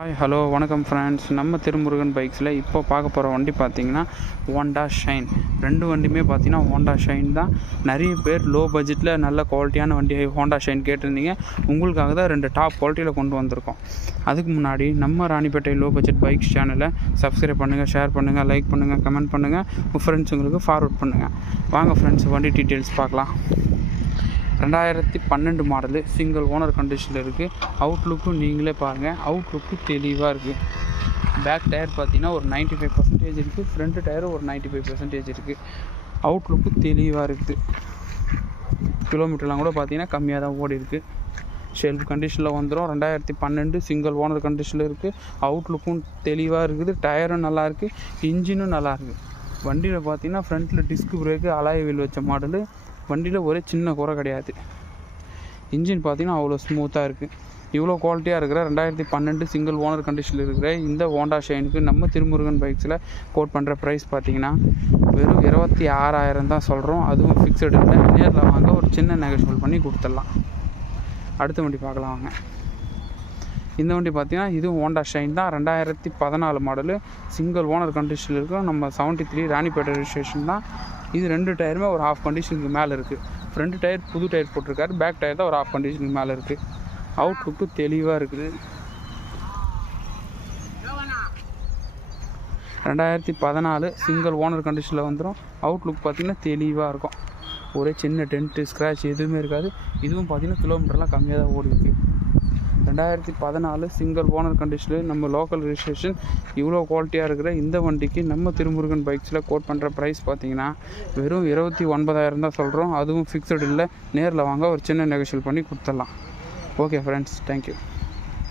Hi hello வணக்கம் friends. நம்ம திருமுருகன் பைக்ஸில் இப்போ பார்க்க போகிற வண்டி பார்த்தீங்கன்னா ஹோண்டா ஷைன். ரெண்டு வண்டியுமே பார்த்தீங்கன்னா ஹோண்டா ஷைன் தான். நிறைய பேர் லோ பட்ஜெட்டில் நல்ல குவாலிட்டியான வண்டி ஹோண்டா ஷைன் கேட்டிருந்தீங்க. உங்களுக்காக தான் ரெண்டு டாப் குவாலிட்டியில் கொண்டு வந்திருக்கோம். அதுக்கு முன்னாடி நம்ம ராணிப்பேட்டை லோ பட்ஜெட் பைக்ஸ் சேனலை சப்ஸ்கிரைப் பண்ணுங்கள், ஷேர் பண்ணுங்கள், லைக் பண்ணுங்கள், கமெண்ட் பண்ணுங்கள், உங்கள் ஃப்ரெண்ட்ஸுங்களுக்கு ஃபார்வர்ட் பண்ணுங்கள். வாங்க ஃப்ரெண்ட்ஸ், வண்டி டீட்டெயில்ஸ் பார்க்கலாம். 2012 மாடலு, சிங்கிள் ஓனர் கண்டிஷனில் இருக்குது. அவுட்லுக்கும் நீங்களே பாருங்கள், அவுட்லுக்கு தெளிவாக இருக்குது. பேக் டயர் பார்த்தீங்கன்னா ஒரு 95% இருக்குது, ஃப்ரண்ட் டயர் ஒரு 95% இருக்குது. அவுட்லுக்கு தெளிவாக இருக்குது. கிலோமீட்டர்லாம் கூட பார்த்தீங்கன்னா கம்மியாக தான் ஓடி இருக்குது. ஷெல்ஃப் கண்டிஷனில் வந்துடும். 2012 சிங்கிள் ஓனர் கண்டிஷனில் இருக்குது. அவுட்லுக்கும் தெளிவாக இருக்குது. டயரும் நல்லாயிருக்கு, இன்ஜினும் நல்லாயிருக்கு. வண்டியில் பார்த்தீங்கன்னா ஃப்ரண்ட்டில் டிஸ்க் பிரேக்கு, அலாய் வீல் வச்ச மாடலு. வண்டியில் ஒரே சின்ன குறை கிடையாது. இன்ஜின் பார்த்தீங்கன்னா அவ்வளோ ஸ்மூத்தாக இருக்குது. இவ்வளோ குவாலிட்டியாக இருக்கிற 2012 சிங்கிள் ஓனர் கண்டிஷனில் இருக்கிற இந்த ஹோண்டா ஷைனுக்கு நம்ம திருமுருகன் பைக்ஸில் கோட் பண்ணுற ப்ரைஸ் பார்த்தீங்கன்னா வெறும் 26,000 தான் சொல்கிறோம். அதுவும் ஃபிக்ஸடு இல்லை. நேரில் வாங்க ஒரு சின்ன நெகோஷியபிள் பண்ணி கொடுத்துடலாம். அடுத்த வண்டி பார்க்கலாம் வாங்க. இந்த வண்டி பார்த்தீங்கன்னா இதுவும் ஹோண்டா ஷைன் தான். 2014 மாடலு, சிங்கிள் ஓனர் கண்டிஷனில் இருக்கும். நம்ம 73 ராணிப்பேட்டை ரெஜிஸ்ட்ரேஷன் தான். இது ரெண்டு டயருமே ஒரு ஹாஃப் கண்டிஷனுக்கு மேலே இருக்குது. ஃப்ரண்ட் டயர் புது டயர் போட்டிருக்காரு, பேக் டயர் தான் ஒரு ஹாஃப் கண்டிஷனுக்கு மேலே இருக்குது. அவுட்லுக்கு தெளிவாக இருக்குது. 2014 சிங்கிள் ஓனர் கண்டிஷனில் வந்துடும். அவுட்லுக் பார்த்திங்கன்னா தெளிவாக இருக்கும். ஒரே சின்ன டென்ட்டு ஸ்க்ராட்ச் எதுவுமே இருக்காது. இதுவும் பார்த்திங்கன்னா கிலோமீட்டர்லாம் கம்மியாக தான் ஓடி இருக்குது. 2014 சிங்கிள் ஓனர் கண்டிஷனில் நம்ம லோக்கல் ரெஜிஸ்ட்ரேஷன். இவ்வளோ குவாலிட்டியாக இருக்கிற இந்த வண்டிக்கு நம்ம திருமுருகன் பைக்ஸில் கோட் பண்ணுற ப்ரைஸ் பார்த்தீங்கன்னா வெறும் 29,000 தான் சொல்கிறோம். அதுவும் ஃபிக்ஸடு இல்லை. நேரில் வாங்க ஒரு சின்ன நெகோஷியபிள் பண்ணி கொடுத்துடலாம். Okay friends, thank you.